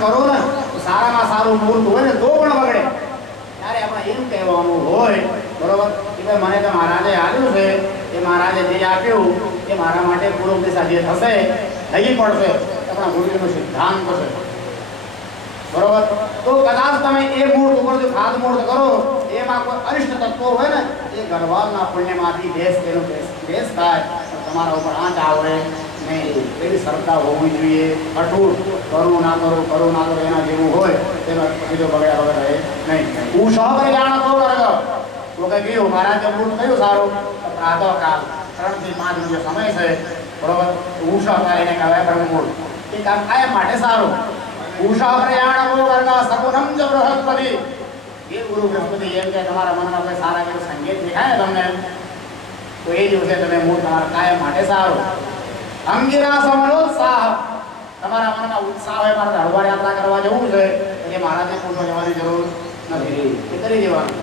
કરો ને તો સારામાં સારું મૂર્ત હોય ને તો પણ બગડે ત્યારે આપણે એમ કહેવાનું હોય બરોબર કે ભાઈ મને તો મહારાજે આપ્યું છે એ મહારાજે જે આપ્યું એ મારા માટે પૂર્વ દિશા જે થશે નહીં પડશે આપણા ગુરુજીનો સિદ્ધાંત છે બરોબર તો કદાચ તમે એ મૂર્ત ઉપર જો ખાદ મૂર્ત કરો એમાં કોઈ અરિષ્ટ તત્વો હોય ને એ ગર્ભાના પુણ્યમાંથી દેશ થાય તમારા ઉપર આંચ આવે નહીં એવી શ્રદ્ધા હોવી જોઈએ અટૂટ કરું ના કરો એના જેવું હોય તેમાં પછી જો બગડ્યા વગર રહે નહીં હું સહપરી જાણ તો વર્ગ તો કે ગયું મહારાજ મૂર્ત થયું સારું પ્રાતઃકાળ 3 થી 5 નો જે સમય છે બરોબર ઉષા એને કહેવાય બ્રહ્મમૂર્ત એ કામ કાયમ માટે સારું ઉષા પ્રયાણ વર્ગ સગુણમ જ બૃહસ્પતિ એ ગુરુ બૃહસ્પતિ એમ કે તમારા મનમાં કોઈ સારા કેવું સંકેત દેખાય તમને તો એ દિવસે તમે મૂળ તમારા કાયમ માટે સારું અંગિરા સમનોત્સાહ તમારા મનમાં ઉત્સાહ હોય મારે હળવાડ યાત્રા કરવા જવું છે એટલે મહારાજને પૂછવા જવાની જરૂર નથી એ કરી દેવાનું